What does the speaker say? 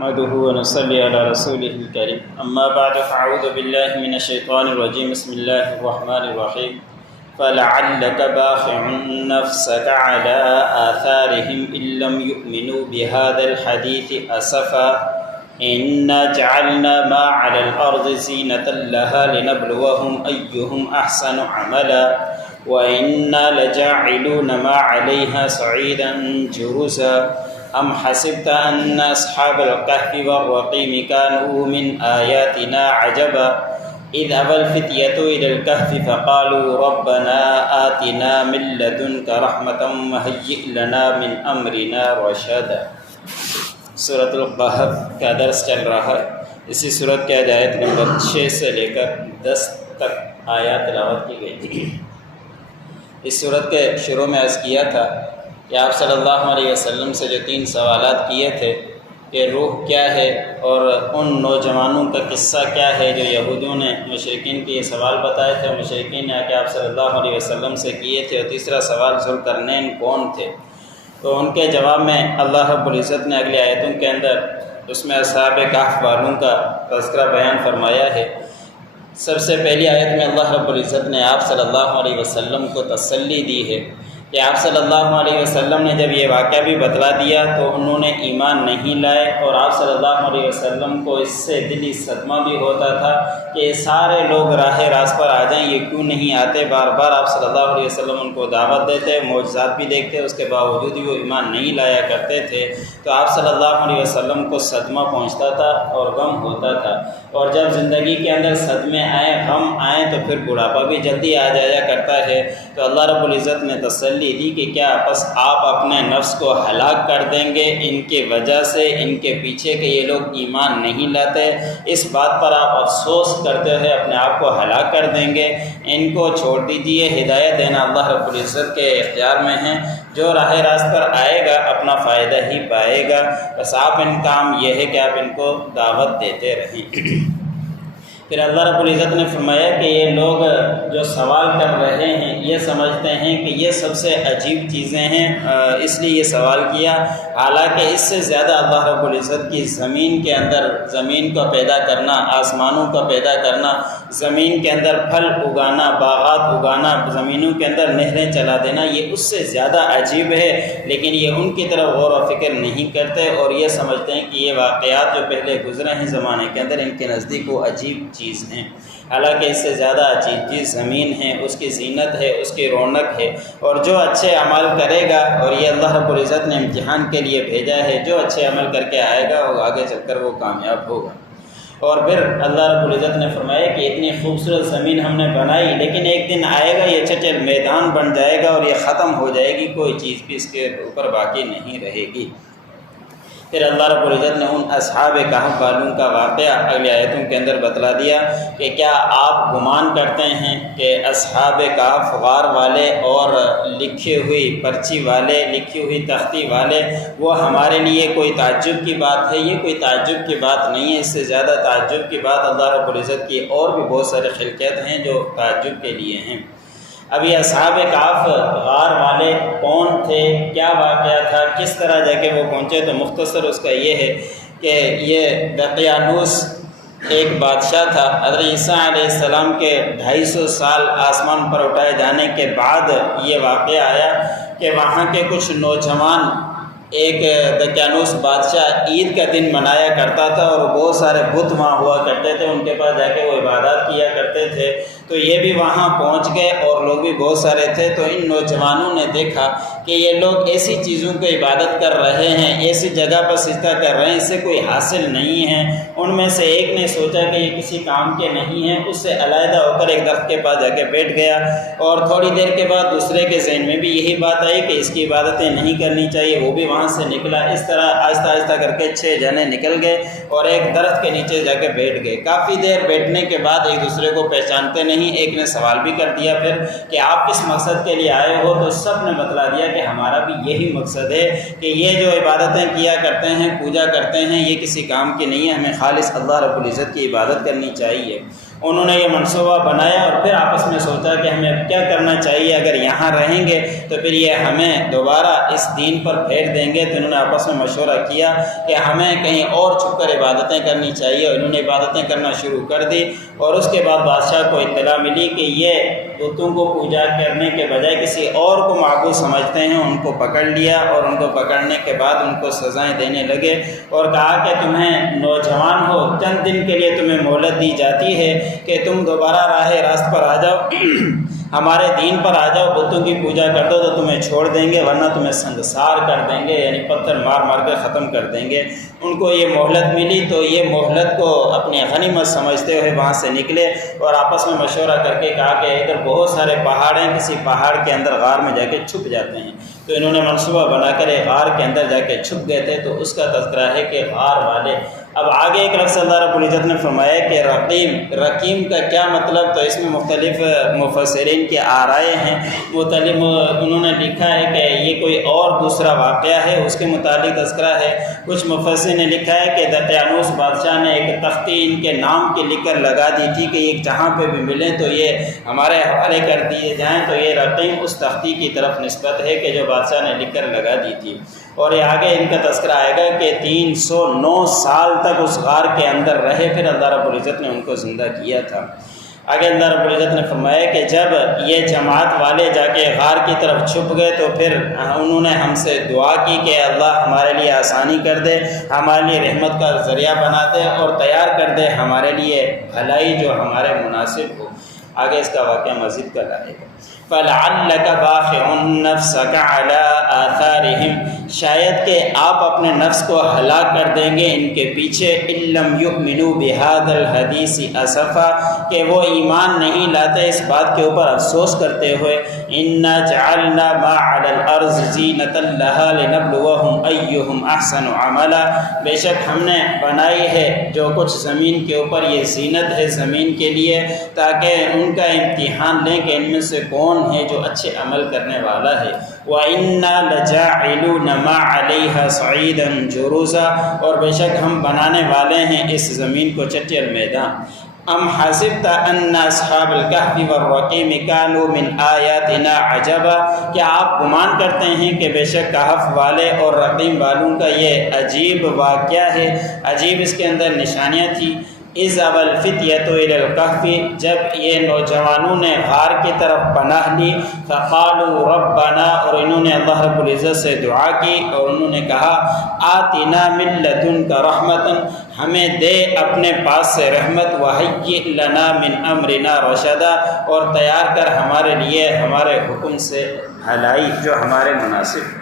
نحمده ونصلي على رسوله الكريم اما بعد فاعوذ بالله من الشيطان الرجيم بسم الله الرحمن الرحيم فلعلك باخع نفسك على آثارهم إن لم يؤمنوا بهذا الحديث أسفا إنا جعلنا ما على الأرض زينة لها لنبلوهم أيهم أحسن عملا وإنا لجاعلون ما عليها صعيدا جرزا أم حسبت أن أصحاب الكهف والرقيم كانوا من آياتنا عجبا إذ أبى الفتية إلى الكهف فقالوا ربنا آتنا من لدنك رحمة وهيئ لنا من أمرنا رشدا۔ سورۃ الکہف کا درس چل رہا ہے۔ اسی سورت کے آیت نمبر 6 سے لے کر 10 تک آیات تلاوت کی گئی تھی۔ اس سورت کے شروع میں عرض کیا تھا کہ آپ صلی اللہ علیہ وسلم سے جو 3 سوالات کیے تھے کہ روح کیا ہے اور ان نوجوانوں کا قصہ کیا ہے جو یہودیوں نے مشرکین کے یہ سوال بتائے تھے، مشرکین نے آ کے آپ صلی اللہ علیہ وسلم سے کیے تھے، اور تیسرا سوال ذوالقرنین کون تھے، تو ان کے جواب میں اللہ رب العزت نے اگلی آیتوں کے اندر اس میں اصحاب کہف والوں کا تذکرہ بیان فرمایا ہے۔ سب سے پہلی آیت میں اللہ رب العزت نے آپ صلی اللہ علیہ وسلم کو تسلی دی ہے کہ آپ صلی اللہ علیہ وسلم نے جب یہ واقعہ بھی بتلا دیا تو انہوں نے ایمان نہیں لائے، اور آپ صلی اللہ علیہ وسلم کو اس سے دلی صدمہ بھی ہوتا تھا کہ یہ سارے لوگ راہ راست پر آ جائیں، یہ کیوں نہیں آتے۔ بار بار آپ صلی اللہ علیہ وسلم ان کو دعوت دیتے، معجزات بھی دیکھتے، اس کے باوجود بھی وہ ایمان نہیں لایا کرتے تھے، تو آپ صلی اللہ علیہ وسلم کو صدمہ پہنچتا تھا اور غم ہوتا تھا، اور جب زندگی کے اندر صدمے آئیں، غم آئیں، تو پھر بڑھاپا بھی جلدی آ جایا کرتا ہے۔ تو اللہ رب العزت نے تسلی دی کہ کیا بس آپ اپنے نفس کو ہلاک کر دیں گے ان کے وجہ سے، ان کے پیچھے کہ یہ لوگ ایمان نہیں لاتے، اس بات پر آپ افسوس کرتے ہوئے اپنے آپ کو ہلاک کر دیں گے؟ ان کو چھوڑ دیجئے، ہدایت دینا اللہ رب العزت کے اختیار میں ہے، جو راہ راست پر آئے گا اپنا فائدہ ہی پائے گا، بس آپ ان کام یہ ہے کہ آپ ان کو دعوت دیتے رہیں۔ پھر اللہ رب العزت نے فرمایا کہ یہ لوگ جو سوال کر رہے ہیں یہ سمجھتے ہیں کہ یہ سب سے عجیب چیزیں ہیں، اس لیے یہ سوال کیا، حالانکہ اس سے زیادہ اللہ رب العزت کی زمین کے اندر زمین کو پیدا کرنا، آسمانوں کا پیدا کرنا، زمین کے اندر پھل اگانا، باغات اگانا، زمینوں کے اندر نہریں چلا دینا، یہ اس سے زیادہ عجیب ہے، لیکن یہ ان کی طرف غور و فکر نہیں کرتے اور یہ سمجھتے ہیں کہ یہ واقعات جو پہلے گزرے ہیں زمانے کے اندر ان کے نزدیک وہ عجیب چیز ہیں، حالانکہ اس سے زیادہ عجیب چیز زمین ہے، اس کی زینت ہے، اس کی رونق ہے، اور جو اچھے عمل کرے گا، اور یہ اللہ رب العزت نے امتحان کے لیے بھیجا ہے، جو اچھے عمل کر کے آئے گا وہ آگے چل کر وہ کامیاب ہوگا۔ اور پھر اللہ رب العزت نے فرمایا کہ اتنی خوبصورت زمین ہم نے بنائی، لیکن ایک دن آئے گا یہ چچل میدان بن جائے گا اور یہ ختم ہو جائے گی، کوئی چیز بھی اس کے اوپر باقی نہیں رہے گی۔ پھر اللہ رب العزت نے ان اصحاب کہف والوں کا واقعہ اگلی آیتوں کے اندر بتلا دیا کہ کیا آپ گمان کرتے ہیں کہ اصحاب کہف غار والے اور لکھی ہوئی پرچی والے، لکھی ہوئی تختی والے، وہ ہمارے لیے کوئی تعجب کی بات ہے؟ یہ کوئی تعجب کی بات نہیں ہے، اس سے زیادہ تعجب کی بات اللہ رب العزت کی اور بھی بہت سارے خلقیات ہیں جو تعجب کے لیے ہیں۔ ابھی اصحاب کہف غار والے کون تھے، کیا واقعہ تھا، کس طرح جا کے وہ پہنچے، تو مختصر اس کا یہ ہے کہ یہ دقیانوس ایک بادشاہ تھا۔ حضرت عیسیٰ علیہ السلام کے 250 سال آسمان پر اٹھائے جانے کے بعد یہ واقعہ آیا کہ وہاں کے کچھ نوجوان، ایک دقیانوس بادشاہ عید کا دن منایا کرتا تھا اور بہت سارے بت وہاں ہوا کرتے تھے، ان کے پاس جا کے وہ عبادات کیا کرتے تھے، تو یہ بھی وہاں پہنچ گئے اور لوگ بھی بہت سارے تھے۔ تو ان نوجوانوں نے دیکھا کہ یہ لوگ ایسی چیزوں کی عبادت کر رہے ہیں، ایسی جگہ پر سجدہ کر رہے ہیں، اس سے کوئی حاصل نہیں ہے۔ ان میں سے ایک نے سوچا کہ یہ کسی کام کے نہیں ہیں، اس سے علیحدہ ہو کر ایک درخت کے پاس جا کے بیٹھ گیا، اور تھوڑی دیر کے بعد دوسرے کے ذہن میں بھی یہی بات آئی کہ اس کی عبادتیں نہیں کرنی چاہیے، وہ بھی وہاں سے نکلا۔ اس طرح آہستہ آہستہ کر کے 6 جنے نکل گئے اور ایک درخت کے نیچے جا کے بیٹھ گئے۔ کافی دیر بیٹھنے کے بعد ایک دوسرے کو پہچانتے نہیں، ایک نے سوال بھی کر دیا پھر کہ آپ کس مقصد کے لیے آئے ہو، تو سب نے بتلا دیا کہ ہمارا بھی یہی مقصد ہے کہ یہ جو عبادتیں کیا کرتے ہیں، پوجا کرتے ہیں، یہ کسی کام کی نہیں ہے، ہمیں خالص اللہ رب العزت کی عبادت کرنی چاہیے۔ انہوں نے یہ منصوبہ بنایا اور پھر آپس میں سوچا کہ ہمیں اب کیا کرنا چاہیے، اگر یہاں رہیں گے تو پھر یہ ہمیں دوبارہ اس دین پر پھیر دیں گے۔ تو انہوں نے آپس میں مشورہ کیا کہ ہمیں کہیں اور چھپ کر عبادتیں کرنی چاہیے، اور انہوں نے عبادتیں کرنا شروع کر دی۔ اور اس کے بعد بادشاہ کو اطلاع ملی کہ یہ بتوں کو پوجا کرنے کے بجائے کسی اور کو معبود سمجھتے ہیں۔ ان کو پکڑ لیا اور ان کو پکڑنے کے بعد ان کو سزائیں دینے لگے اور کہا کہ تمہیں نوجوان ہو، چند دن کے لیے تمہیں مہلت دی جاتی ہے کہ تم دوبارہ راہ راست پر آ جاؤ، ہمارے دین پر آ جاؤ، بتوں کی پوجا کر دو تو تمہیں چھوڑ دیں گے، ورنہ تمہیں سنگسار کر دیں گے، یعنی پتھر مار مار کے ختم کر دیں گے۔ ان کو یہ مہلت ملی تو یہ مہلت کو اپنی غنیمت سمجھتے ہوئے وہاں سے نکلے اور آپس میں مشورہ کر کے کہا کہ ادھر بہت سارے پہاڑ ہیں، کسی پہاڑ کے اندر غار میں جا کے چھپ جاتے ہیں۔ تو انہوں نے منصوبہ بنا کر ایک غار کے اندر جا کے چھپ گئے تھے۔ تو اس کا تذکرہ ہے کہ غار والے، اب آگے ایک لفظ اللہ رب العزت نے فرمایا کہ رقیم کا کیا مطلب، تو اس میں مختلف مفسرین کے آرائے ہیں، انہوں نے لکھا ہے کہ یہ کوئی اور دوسرا واقعہ ہے، اس کے متعلق تذکرہ ہے۔ کچھ مفسرین نے لکھا ہے کہ دقیانوس بادشاہ نے ایک تختی ان کے نام کے لکھ کر لگا دی تھی کہ یہ جہاں پہ بھی ملیں تو یہ ہمارے حوالے کر دیے جائیں، تو یہ رقیم اس تختی کی طرف نسبت ہے کہ جو بادشاہ نے لکھ کر لگا دی تھی۔ اور یہ آگے ان کا تذکرہ آئے گا کہ 309 سال تک اس غار کے اندر رہے، پھر اللہ رب العزت نے ان کو زندہ کیا تھا۔ آگے اللہ رب العزت نے فرمایا کہ جب یہ جماعت والے جا کے غار کی طرف چھپ گئے تو پھر انہوں نے ہم سے دعا کی کہ اللہ ہمارے لیے آسانی کر دے، ہمارے لیے رحمت کا ذریعہ بنا دے اور تیار کر دے ہمارے لیے بھلائی جو ہمارے مناسب ہو۔ آگے اس کا واقعہ مزید کر آئے گا۔ فَلَعَلَّكَ بَاخِعٌ نَفْسَكَ عَلَىٰ آثَارِهِمْ، شاید کہ آپ اپنے نفس کو ہلاک کر دیں گے ان کے پیچھے، إِن لَّمْ يُؤْمِنُوا بِهَٰذَا الْحَدِيثِ أَسَفًا، کہ وہ ایمان نہیں لاتے اس بات کے اوپر افسوس کرتے ہوئے۔ إِنَّا جَعَلْنَا مَا عَلَى الْأَرْضِ زِينَةً لَهَا لِنَبْلُوَهُمْ أَيُّهُمْ أَحْسَنُ عَمَلًا، بے شک ہم نے بنائی ہے جو کچھ زمین کے اوپر، یہ زینت ہے زمین کے لیے، تاکہ ان کا امتحان لیں کہ ان میں سے کون ہے جو اچھے عمل کرنے والا ہے۔ وَإِنَّا لَجَاعِلُونَ مَا عَلَيْهَا صَعِيدًا جُرُزًا، اور بے شک ہم بنانے والے ہیں اس زمین کو چٹیل میدان۔ ام حسبت ان اصحاب الکہف والرقیم کانوا من آیاتنا عجبا، کیا آپ گمان کرتے ہیں کہ بے شک کہف والے اور رقیم والوں کا یہ عجیب واقعہ ہے، عجیب اس کے اندر نشانیاں تھیں۔ اذ ابى الفتية الى الكهف، جب یہ نوجوانوں نے غار کی طرف پناہ لی، فقالوا ربنا، اور انہوں نے اللہ رب العزت سے دعا کی اور انہوں نے کہا آتنا من لدنک رحمتا، ہمیں دے اپنے پاس سے رحمت، وہیئ لنا من امرنا رشدا، اور تیار کر ہمارے لیے ہمارے حکم سے بھلائی جو ہمارے مناسب ہے۔